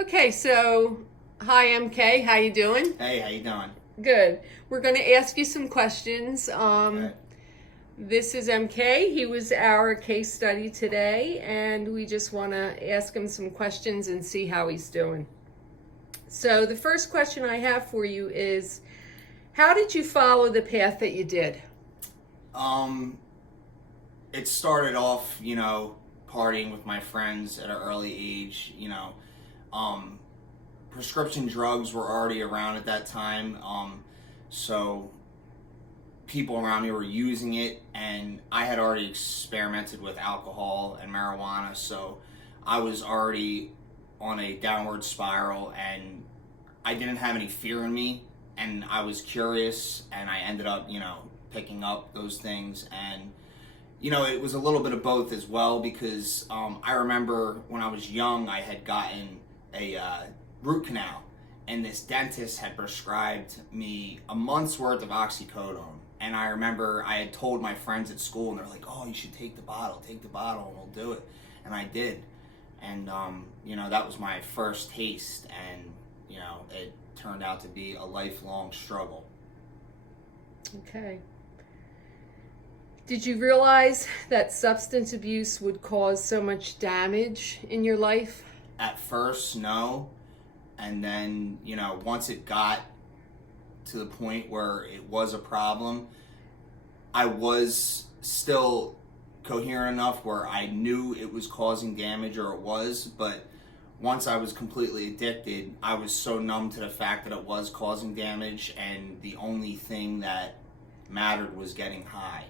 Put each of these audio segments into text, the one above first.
Okay, so hi MK, how you doing? Hey, how you doing? Good. We're going to ask you some questions. Okay. This is MK. He was our case study today, and we just want to ask him some questions and see how he's doing. So the first question I have for you is, how did you follow the path that you did? Um, it started off, partying with my friends at an early age. Um, prescription drugs were already around at that time. So people around me were using it, and I had already experimented with alcohol and marijuana. So I was already on a downward spiral, and I didn't have any fear in me, and I was curious, and I ended up, picking up those things. And it was a little bit of both as well, because I remember when I was young, I had gotten a root canal, and this dentist had prescribed me a month's worth of oxycodone. And I remember I had told my friends at school, and they're like, "Oh, you should take the bottle, and we'll do it." And I did, and that was my first taste, and it turned out to be a lifelong struggle. Okay. Did you realize that substance abuse would cause so much damage in your life? At first, no, and then once it got to the point where it was a problem, I was still coherent enough where I knew it was causing damage, or it was, but once I was completely addicted, I was so numb to the fact that it was causing damage, and the only thing that mattered was getting high.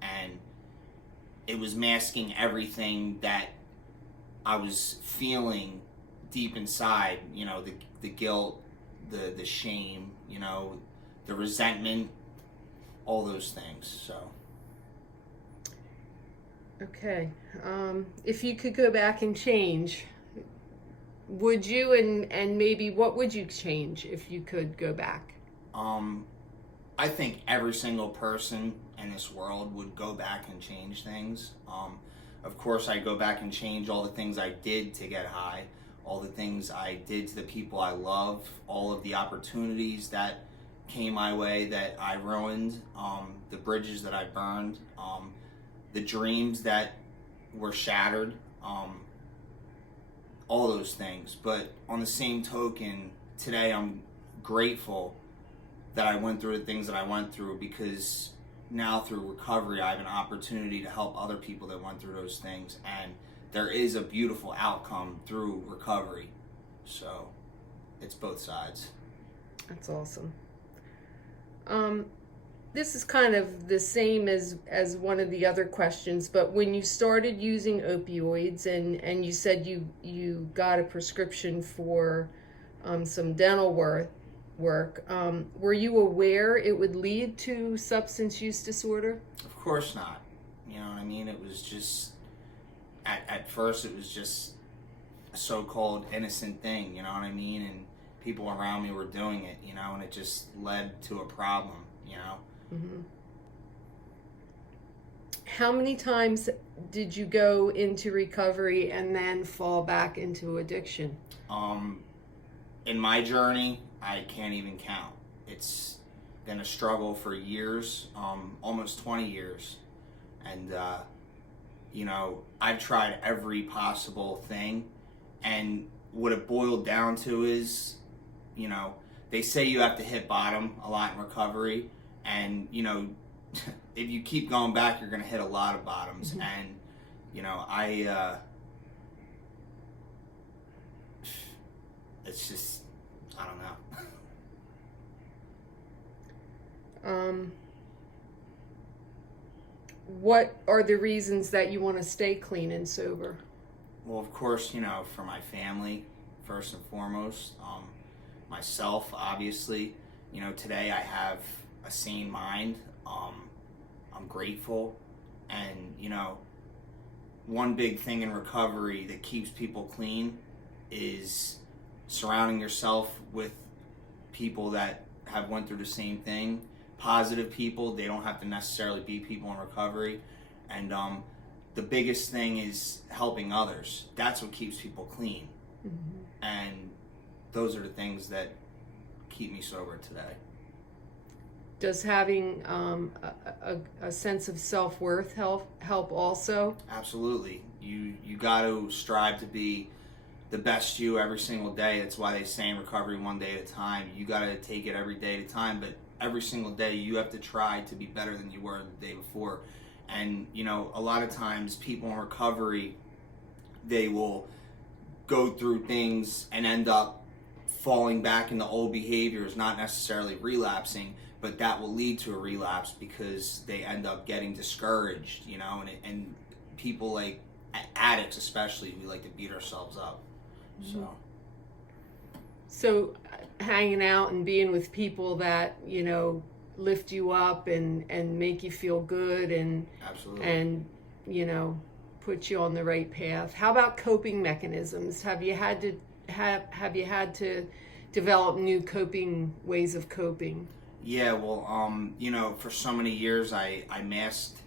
And it was masking everything that I was feeling deep inside, the guilt, the shame, the resentment, all those things. So Okay. If you could go back and change, would you, and maybe what would you change if you could go back? um I think every single person in this world would go back and change things. Of course, I go back and change all the things I did to get high, all the things I did to the people I love, all of the opportunities that came my way that I ruined, the bridges that I burned, the dreams that were shattered, all those things. But on the same token, today I'm grateful that I went through the things that I went through, because now through recovery I have an opportunity to help other people that went through those things, and there is a beautiful outcome through recovery. So it's both sides. That's awesome. Um, this is kind of the same as one of the other questions, but when you started using opioids, and you said you got a prescription for some dental work, were you aware it would lead to substance use disorder? Of course not. You know what I mean? It was just, at first it was just a so-called innocent thing, you know what I mean? And people around me were doing it, and it just led to a problem. Mm-hmm. How many times did you go into recovery and then fall back into addiction? Um, in my journey, I can't even count. It's been a struggle for years, almost 20 years. And, I've tried every possible thing. And what it boiled down to is, you know, they say you have to hit bottom a lot in recovery. And, if you keep going back, you're going to hit a lot of bottoms. Mm-hmm. And, I, it's just, I don't know. Um, what are the reasons that you want to stay clean and sober? Well, of course, for my family, first and foremost, myself, obviously. Today I have a sane mind. I'm grateful. And, one big thing in recovery that keeps people clean is surrounding yourself with people that have went through the same thing. Positive people. They don't have to necessarily be people in recovery. And the biggest thing is helping others. That's what keeps people clean. Mm-hmm. and those are the things that keep me sober today. Does having a sense of self-worth help also? Absolutely. You got to strive to be the best you every single day. That's why they say in recovery, one day at a time. You got to take it every day at a time, but every single day you have to try to be better than you were the day before. And a lot of times people in recovery, they will go through things and end up falling back into old behaviors, not necessarily relapsing, but that will lead to a relapse because they end up getting discouraged, and people like addicts especially, we like to beat ourselves up. So hanging out and being with people that, lift you up and make you feel good and Absolutely. and put you on the right path. How about coping mechanisms? Have you had to develop new coping ways of coping? Yeah, well, for so many years I masked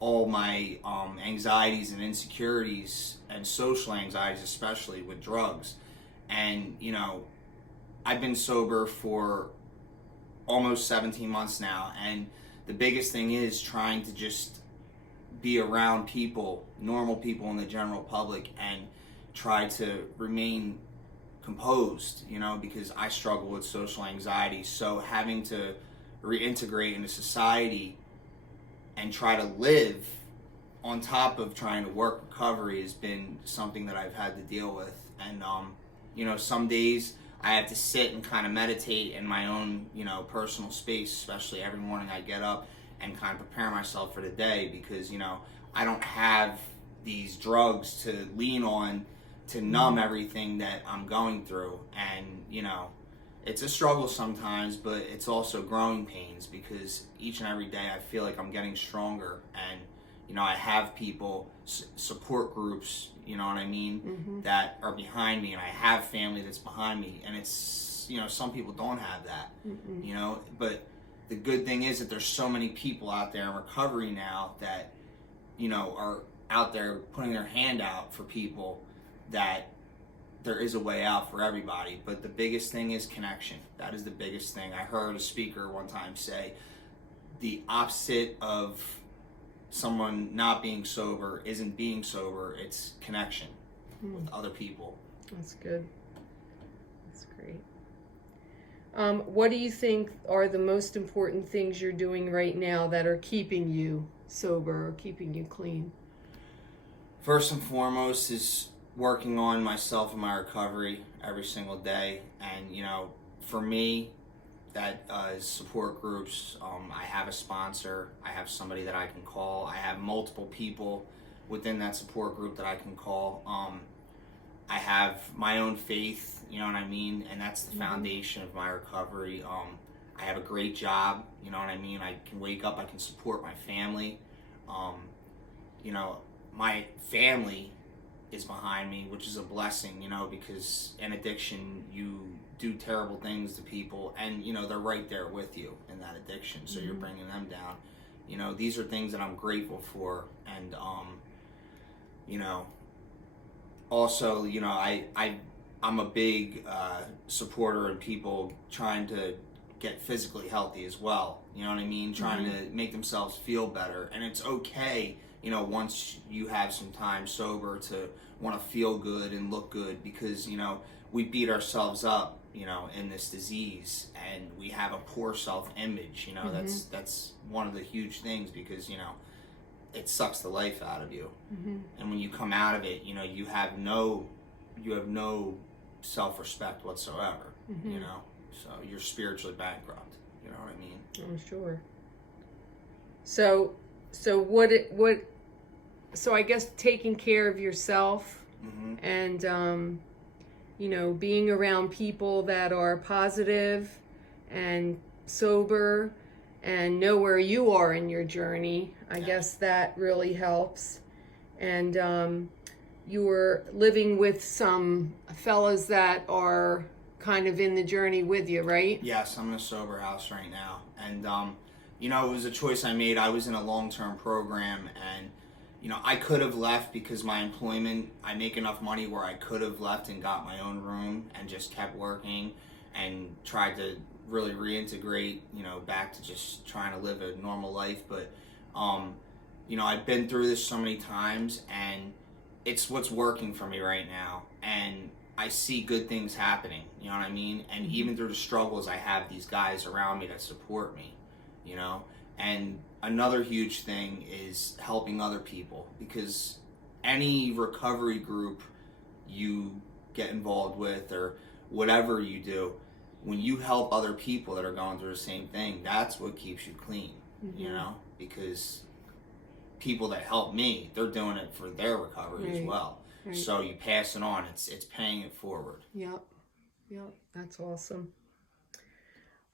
all my anxieties and insecurities and social anxieties, especially with drugs. And, I've been sober for almost 17 months now. And the biggest thing is trying to just be around people, normal people in the general public, and try to remain composed, because I struggle with social anxiety. So having to reintegrate into society and try to live on top of trying to work recovery has been something that I've had to deal with. And, some days I have to sit and kind of meditate in my own, personal space, especially every morning I get up and kind of prepare myself for the day because, I don't have these drugs to lean on to numb everything that I'm going through. And, it's a struggle sometimes, but it's also growing pains because each and every day I feel like I'm getting stronger. And, I have people, support groups, you know what I mean, that are behind me, and I have family that's behind me. And it's, some people don't have that, but the good thing is that there's so many people out there in recovery now that, are out there putting their hand out for people, that there is a way out for everybody. But the biggest thing is connection. That is the biggest thing. I heard a speaker one time say the opposite of someone not being sober isn't being sober, it's connection with other people. That's good. That's great. What do you think are the most important things you're doing right now that are keeping you sober or keeping you clean? First and foremost is working on myself and my recovery every single day. And, for me, that is support groups. I have a sponsor. I have somebody that I can call. I have multiple people within that support group that I can call. I have my own faith, you know what I mean? And that's the foundation of my recovery. I have a great job, you know what I mean? I can wake up, I can support my family. My family is behind me, which is a blessing, because in addiction, you do terrible things to people, and, they're right there with you in that addiction, so you're bringing them down. These are things that I'm grateful for, and, also, I'm a big supporter of people trying to get physically healthy as well, you know what I mean? Trying to make themselves feel better, and it's okay, once you have some time sober to want to feel good and look good, because, we beat ourselves up, in this disease, and we have a poor self-image, that's one of the huge things, because, it sucks the life out of you. And when you come out of it, you have no self-respect whatsoever, so you're spiritually bankrupt, you know what I mean? I'm sure. So I guess taking care of yourself and, being around people that are positive and sober and know where you are in your journey, I guess that really helps. And you were living with some fellas that are kind of in the journey with you, right? Yes, I'm in a sober house right now. And, it was a choice I made. I was in a long-term program, and, you know, I could have left because my employment, I make enough money where I could have left and got my own room and just kept working and tried to really reintegrate, you know, back to just trying to live a normal life. But, you know, I've been through this so many times, and it's what's working for me right now. And I see good things happening, you know what I mean? And even through the struggles, I have these guys around me that support me, you know? And another huge thing is helping other people, because any recovery group you get involved with or whatever you do, when you help other people that are going through the same thing, that's what keeps you clean, you know? Because people that help me, they're doing it for their recovery as well. Right. So you pass it on, it's paying it forward. Yep. That's awesome.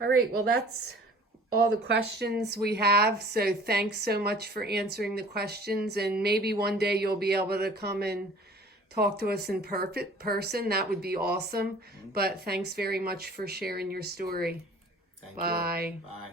All right, well, that's all the questions we have. So thanks so much for answering the questions, and maybe one day you'll be able to come and talk to us in person. That would be awesome. But thanks very much for sharing your story. Thank Bye. you. Bye.